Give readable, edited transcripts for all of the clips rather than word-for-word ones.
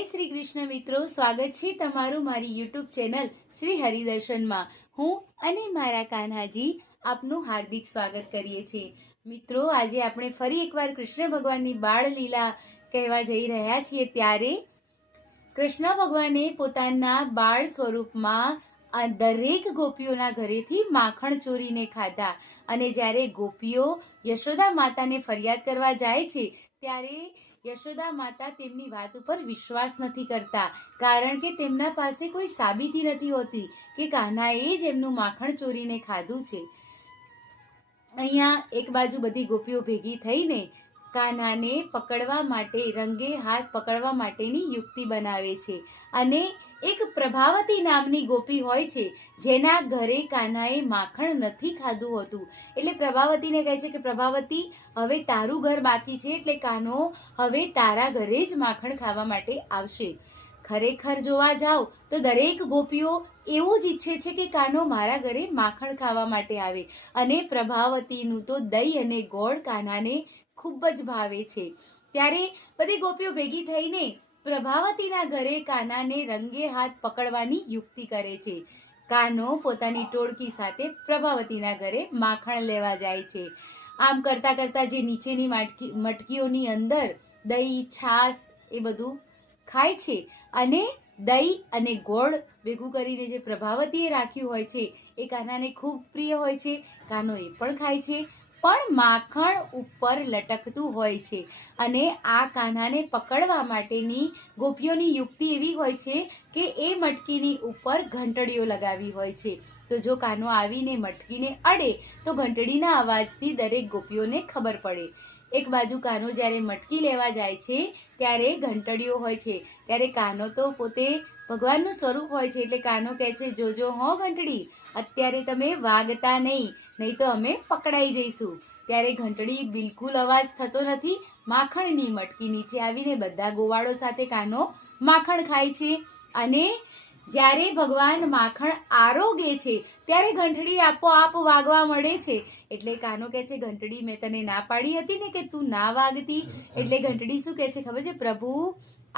જય શ્રી કૃષ્ણ મિત્રો, સ્વાગત છે તમારું મારી યુટ્યુબ ચેનલ શ્રી હરિદર્શનમાં। હું અને મારા કાન્હાજી આપનું હાર્દિક સ્વાગત કરીએ છીએ। મિત્રો, આજે આપણે ફરી એકવાર કૃષ્ણ ભગવાનની બાળ લીલા કહેવા જઈ રહ્યા છીએ। ત્યારે કૃષ્ણ ભગવાને પોતાના બાળ સ્વરૂપમાં દરેક ગોપીઓના ઘરેથી માખણ ચોરીને ખાધા। અને જ્યારે ગોપીઓ યશોદા માતાને ફરિયાદ કરવા જાય છે ત્યારે યશોદા માતા તેમની વાત ઉપર વિશ્વાસ નથી કરતા, કારણ કે તેમના પાસે કોઈ સાબિતી નથી હોતી કે કાન્હાએ જ એમનું માખણ ચોરીને ખાધું છે। અહીંયા એક બાજુ બધી ગોપીઓ ભેગી થઈને કાન્હાને પકડવા માટે, રંગે હાથ પકડવા માટેની યુક્તિ બનાવે છે। અને એક પ્રભાવતી નામની ગોપી હોય છે જેના ઘરે કાન્હાએ માખણ નથી ખાધું હોતું, એટલે પ્રભાવતીને કહે છે કે પ્રભાવતી, હવે તારું ઘર બાકી છે, એટલે કાન્હો હવે તારા ઘરે જ માખણ ખાવા માટે આવશે। ખરેખર જોવા જાવ તો દરેક ગોપીઓ એવું જ ઈચ્છે છે કે કાન્હો મારા ઘરે માખણ ખાવા માટે આવે। અને પ્રભાવતીનું તો દહીં અને ગોળ કાન્હાને ખૂબ જ ભાવે છે। ત્યારે બધી ગોપીઓ ભેગી થઈને પ્રભાવતીના ઘરે કાન્હાને રંગે હાથ પકડવાની યુક્તિ કરે છે। કાન્હો પોતાની ટોળકી સાથે પ્રભાવતીના ઘરે માખણ લેવા જાય છે। આમ કરતા કરતા જે નીચેની મટકીઓની અંદર દહીં, છાશ એ બધું ખાય છે અને દહીં અને ગોળ ભેગું કરીને જે પ્રભાવતીએ રાખ્યું હોય છે એ કાન્હાને ખૂબ પ્રિય હોય છે। કાન્હો એ પણ ખાય છે, પણ માખણ ઉપર લટકતું હોય છે। અને આ કાન્હાને પકડવા માટેની ગોપીઓની યુક્તિ એવી હોય છે કે એ મટકીની ઉપર ઘંટડીઓ લગાવી હોય છે। તો જો કાન્હો આવીને મટકીને અડે તો ઘંટડીના અવાજથી દરેક ગોપીઓને ખબર પડે। એક બાજુ કાન્હો જ્યારે મટકી લેવા જાય છે ત્યારે ઘંટડીઓ હોય છે, ત્યારે કાન્હો તો પોતે ભગવાનનું સ્વરૂપ હોય છે, એટલે કાન્હો કહે છે, જોજો હો ઘંટડી, અત્યારે તમે વાગતા નહીં તો અમે પકડાઈ જઈશું। ત્યારે ઘંટડી બિલકુલ અવાજ થતો નથી। માખણની મટકી નીચે આવીને બધા ગોવાળો સાથે કાન્હો માખણ ખાય છે। અને જ્યારે ભગવાન માખણ આરોગે છે ત્યારે ઘંટડી આપોઆપ વાગવા મળે છે। એટલે કાન્હો કહે છે, ઘંટડી, મેં તને ના પાડી હતી ને કે તું ના વાગતી। એટલે ઘંટડી શું કહે છે ખબર છે? પ્રભુ,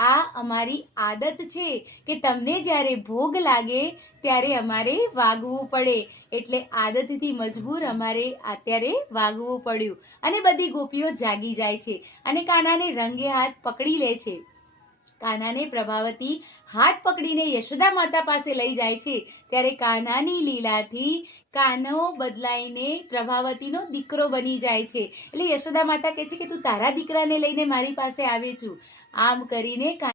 આ અમારી આદત છે કે તમને જ્યારે ભોગ લાગે ત્યારે અમારે વાગવું પડે, એટલે આદતથી મજબૂર અમારે અત્યારે વાગવું પડ્યું। અને બધી ગોપીઓ જાગી જાય છે અને કાન્હાને રંગે હાથ પકડી લે છે। કાન્હાને પ્રભાવતી હાથ પકડીને યશોદા માતા પાસે લઈ જાય છે ત્યારે કાન્હાની લીલાથી કાન્હો બદલાઈને પ્રભાવતીનો દીકરો બની જાય છે। એટલે યશોદા માતા કહે છે કે તું તારા દીકરાને લઈને મારી પાસે આવે છું। આમ કરીને